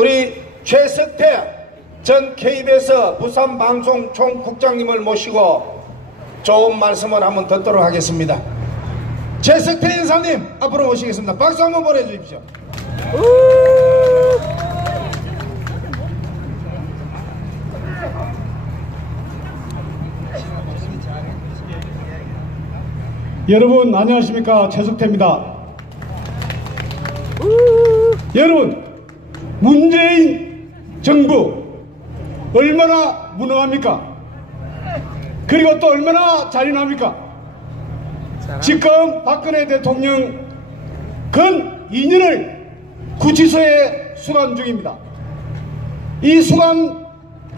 우리 최석태 전 KBS 부산방송 총국장님을 모시고 좋은 말씀을 한번 듣도록 하겠습니다. 최석태 여사님 앞으로 모시겠습니다. 박수 한번 보내주십시오. 여러분 안녕하십니까, 최석태입니다. 여러분, 문재인 정부 얼마나 무능합니까? 그리고 또 얼마나 잔인합니까? 지금 박근혜 대통령 근 2년을 구치소에 수감 중입니다. 이 수감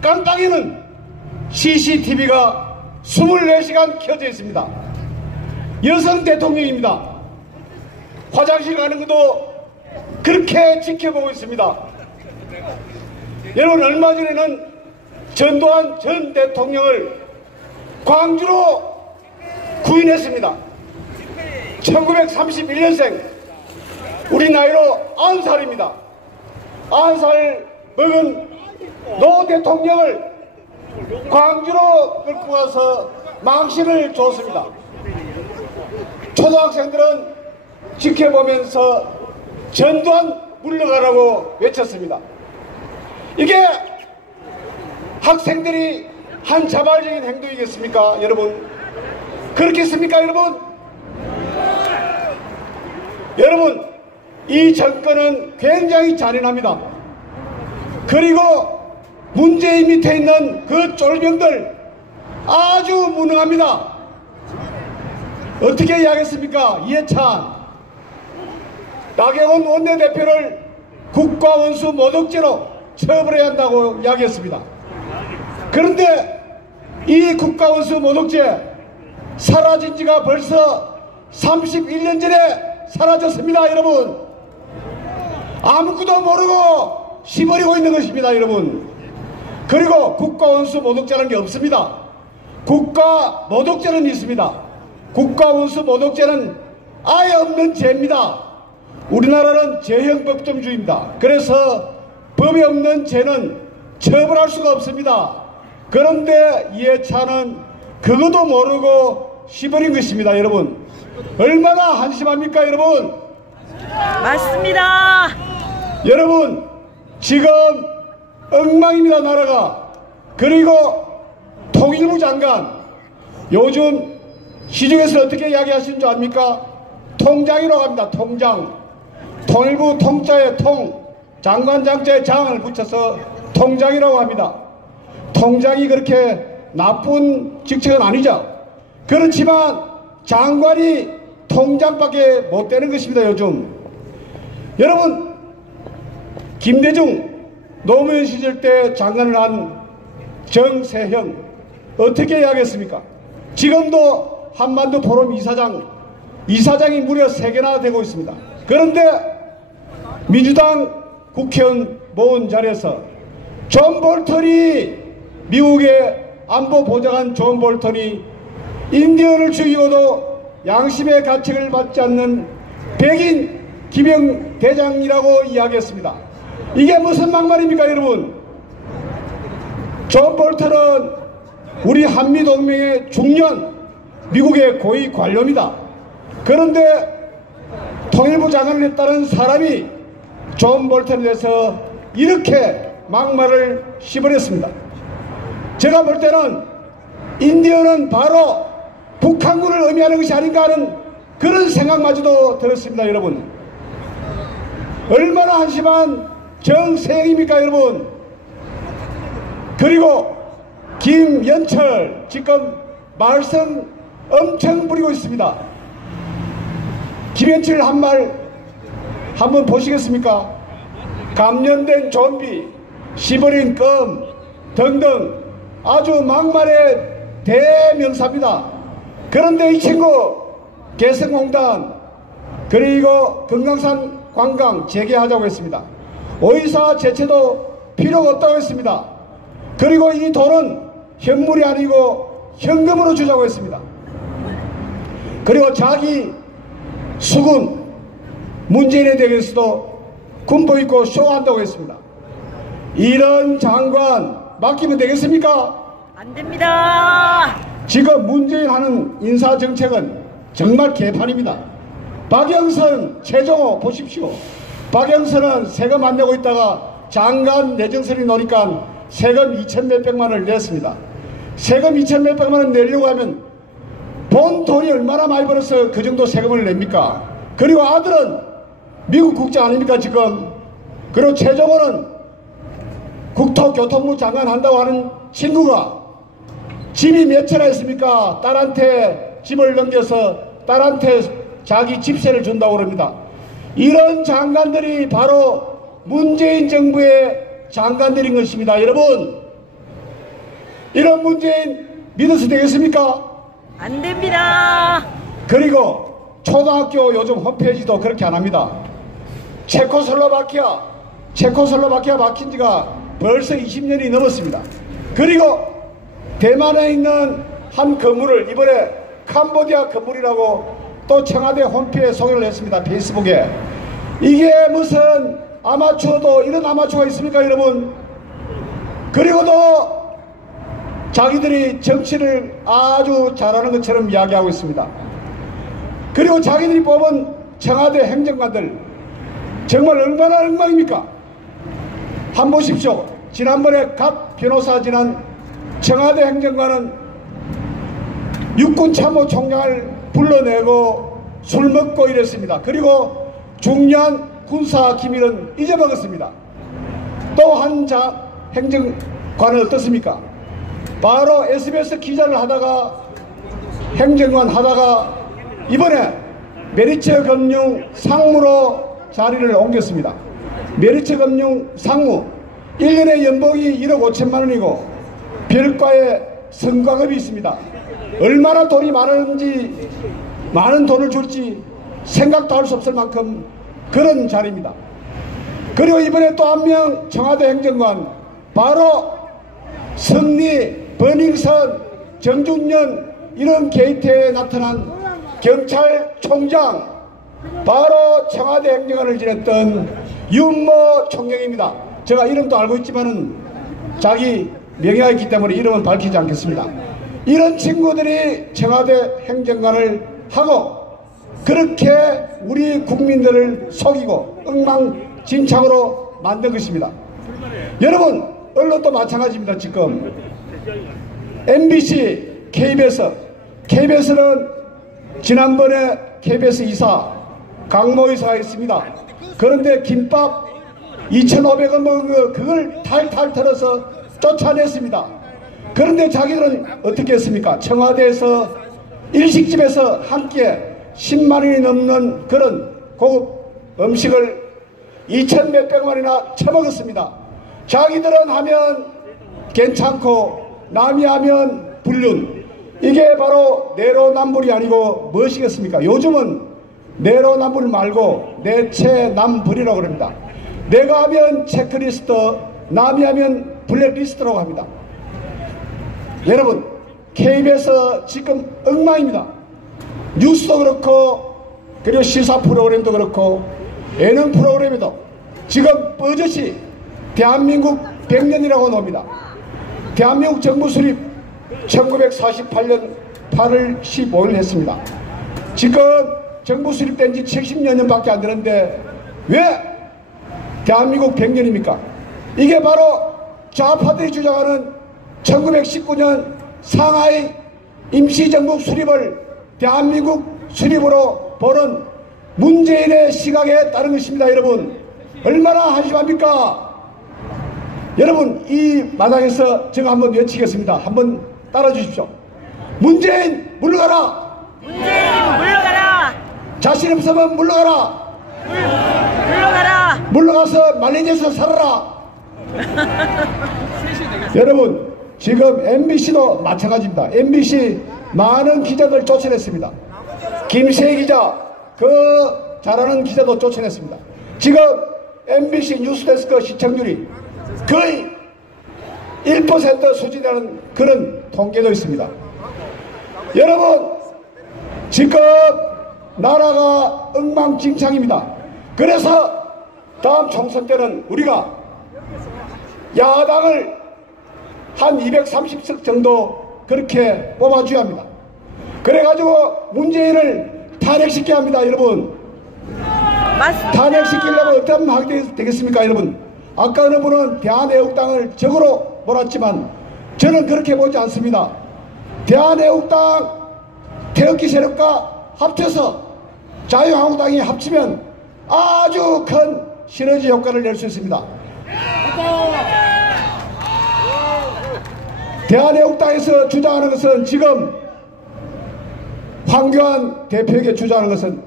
깜빡이는 CCTV가 24시간 켜져 있습니다. 여성 대통령입니다. 화장실 가는 것도 그렇게 지켜보고 있습니다. 여러분, 얼마 전에는 전두환 전 대통령을 광주로 구인했습니다. 1931년생, 우리 나이로 90살입니다. 90살 먹은 노 대통령을 광주로 끌고 가서 망신을 줬습니다. 초등학생들은 지켜보면서 전두환 물러가라고 외쳤습니다. 이게 학생들이 한 자발적인 행동이겠습니까, 여러분? 그렇겠습니까, 여러분? 여러분, 이 정권은 굉장히 잔인합니다. 그리고 문재인 밑에 있는 그 쫄병들 아주 무능합니다. 어떻게 이야기했습니까? 이해찬, 나경원 원내대표를 국가원수 모독죄로 처벌해야 한다고 이야기했습니다. 그런데 이 국가원수 모독죄 사라진 지가 벌써 31년 전에 사라졌습니다, 여러분. 아무것도 모르고 씹어버리고 있는 것입니다, 여러분. 그리고 국가원수 모독죄라는 게 없습니다. 국가 모독죄는 있습니다. 국가원수 모독죄는 아예 없는 죄입니다. 우리나라는 죄형법정주의입니다. 그래서 법이 없는 죄는 처벌할 수가 없습니다. 그런데 이해찬은 그것도 모르고 씹어버린 것입니다, 여러분. 얼마나 한심합니까, 여러분? 맞습니다. 여러분, 지금 엉망입니다, 나라가. 그리고 통일부 장관, 요즘 시중에서 어떻게 이야기하시는 줄 압니까? 통장이라고 합니다. 통장. 통일부 통자에 통, 장관 장자에 장을 붙여서 통장이라고 합니다. 통장이 그렇게 나쁜 직책은 아니죠. 그렇지만 장관이 통장밖에 못 되는 것입니다, 요즘. 여러분, 김대중 노무현 시절 때 장관을 한 정세형 어떻게 이야기했습니까? 지금도 한반도 포럼 이사장이 무려 3개나 되고 있습니다. 그런데 민주당 국회의원 모은 자리에서 존 볼턴이, 미국의 안보 보좌관 존 볼턴이 인디언을 죽이고도 양심의 가책을 받지 않는 백인 기병 대장이라고 이야기했습니다. 이게 무슨 막말입니까, 여러분? 존 볼턴은 우리 한미동맹의 중년 미국의 고위 관료입니다. 그런데 통일부 장관을 했다는 사람이 존 볼턴에 대해서 이렇게 막말을 씹어냈습니다. 제가 볼 때는 인디언은 바로 북한군을 의미하는 것이 아닌가 하는 그런 생각마저도 들었습니다, 여러분. 얼마나 한심한 정세형입니까, 여러분? 그리고 김연철 지금 말썽 엄청 부리고 있습니다. 김연철 한 말 한번 보시겠습니까? 감염된 좀비, 씹어린 껌 등등 아주 막말의 대명사입니다. 그런데 이 친구 개성공단 그리고 금강산 관광 재개하자고 했습니다. 의사 제체도 필요가 없다고 했습니다. 그리고 이 돈은 현물이 아니고 현금으로 주자고 했습니다. 그리고 자기 수군 문재인에 대해서도 군복 입고 쇼한다고 했습니다. 이런 장관 맡기면 되겠습니까? 안 됩니다. 지금 문재인 하는 인사정책은 정말 개판입니다. 박영선, 최종호 보십시오. 박영선은 세금 안 내고 있다가 장관 내정설이 노니까 세금 2천 몇백만 원을 냈습니다. 세금 2천 몇백만 원 내려고 하면 본 돈이 얼마나 많이 벌어서 그 정도 세금을 냅니까? 그리고 아들은 미국 국장 아닙니까 지금? 그리고 최종호는 국토교통부 장관 한다고 하는 친구가 집이 몇 채나 있습니까? 딸한테 집을 넘겨서 딸한테 자기 집세를 준다고 그럽니다. 이런 장관들이 바로 문재인 정부의 장관들인 것입니다. 여러분, 이런 문재인 믿어도 되겠습니까? 안 됩니다. 그리고 초등학교 요즘 홈페이지도 그렇게 안 합니다. 체코슬로바키아 막힌 지가 벌써 20년이 넘었습니다. 그리고 대만에 있는 한 건물을 이번에 캄보디아 건물이라고 또 청와대 홈페이지에 소개를 했습니다. 페이스북에. 이게 무슨 아마추어도 이런 아마추어가 있습니까 여러분? 그리고도 자기들이 정치를 아주 잘하는 것처럼 이야기하고 있습니다. 그리고 자기들이 뽑은 청와대 행정관들 정말 얼마나 엉망입니까? 한번 보십시오. 지난번에 갓 변호사 지난 청와대 행정관은 육군참모총장을 불러내고 술 먹고 이랬습니다. 그리고 중요한 군사 기밀은 잊어먹었습니다. 또 한 행정관은 어떻습니까? 바로 SBS 기자를 하다가 행정관 하다가 이번에 메리츠 금융 상무로 자리를 옮겼습니다. 메리츠 금융 상무 1년에 연봉이 1억 5천만 원이고 별과의 성과급이 있습니다. 얼마나 돈이 많은지 많은 돈을 줄지 생각도 할 수 없을 만큼 그런 자리입니다. 그리고 이번에 또 한 명 청와대 행정관 바로 성리, 버닝썬, 정준년 이런 게이트에 나타난 경찰총장 바로 청와대 행정관을 지냈던 윤모 총경입니다. 제가 이름도 알고 있지만은 자기 명예가 있기 때문에 이름은 밝히지 않겠습니다. 이런 친구들이 청와대 행정관을 하고 그렇게 우리 국민들을 속이고 엉망진창으로 만든 것입니다. 여러분, 언론도 마찬가지입니다. 지금 MBC, KBS는 지난번에 KBS 이사 강모 이사가 있습니다. 그런데 김밥 2,500원 먹은 거 그걸 탈탈 털어서 쫓아냈습니다. 그런데 자기들은 어떻게 했습니까? 청와대에서 일식집에서 한 끼에 10만 원이 넘는 그런 고급 음식을 2천 몇백 원이나 처먹었습니다. 자기들은 하면 괜찮고 남이 하면 불륜. 이게 바로 내로남불이 아니고 무엇이겠습니까? 요즘은 내로남불 말고 내체남불이라고 합니다. 내가 하면 체크리스트, 남이 하면 블랙리스트라고 합니다. 여러분, KBS 지금 엉망입니다. 뉴스도 그렇고 그리고 시사 프로그램도 그렇고 예능 프로그램에도 지금 버젓이 대한민국 100년이라고 나옵니다. 대한민국 정부 수립 1948년 8월 15일 했습니다. 지금 정부 수립된 지 70여 년밖에 안 되는데 왜 대한민국 100년입니까? 이게 바로 좌파들이 주장하는 1919년 상하이 임시정부 수립을 대한민국 수립으로 보는 문재인의 시각에 따른 것입니다. 여러분, 얼마나 한심합니까? 여러분, 이 마당에서 제가 한번 외치겠습니다. 한번 따라 주십시오. 문재인 물러가라. 문재인 물러가라. 자신 없으면 물러가라. 물러가라. 물러가서 말레이시아에서 살아라. 여러분, 지금 MBC도 마찬가지입니다. MBC 많은 기자들 쫓아냈습니다. 김세희 기자, 그 잘하는 기자도 쫓아냈습니다. 지금 MBC 뉴스데스크 시청률이 거의 1% 수준이라는 그런 통계도 있습니다. 여러분, 지금 나라가 엉망진창입니다. 그래서 다음 총선 때는 우리가 야당을 한 230석 정도 그렇게 뽑아줘야 합니다. 그래가지고 문재인을 탄핵시켜야 합니다, 여러분. 맞습니다. 탄핵시키려면 어떤 하게 되겠습니까, 여러분? 아까 어느 분은 대한애국당을 적으로 몰았지만 저는 그렇게 보지 않습니다. 대한애국당 태극기 세력과 합쳐서 자유한국당이 합치면 아주 큰 시너지 효과를 낼 수 있습니다. 대한애국당에서 주장하는 것은 지금 황교안 대표에게 주장하는 것은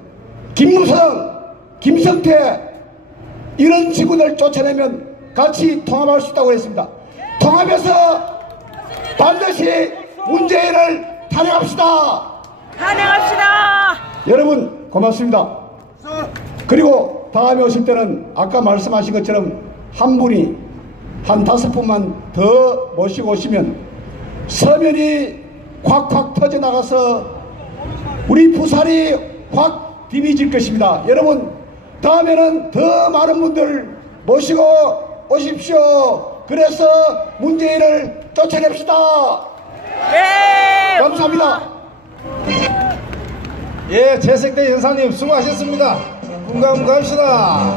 김무성, 김성태 이런 직원을 쫓아내면 같이 통합할 수 있다고 했습니다. 통합해서 반드시 문재인을 탄핵합시다. 탄핵합시다. 여러분 고맙습니다. 그리고 다음에 오실 때는 아까 말씀하신 것처럼 한 분이 한 5분만 더 모시고 오시면 서면이 콱콱 터져나가서 우리 부산이 확 디비질 것입니다. 여러분 다음에는 더 많은 분들 모시고 오십시오. 그래서 문재인을 쫓아냅시다. 네. 감사합니다. 예, 재석태 연사님 수고하셨습니다. 군가군가 합시다.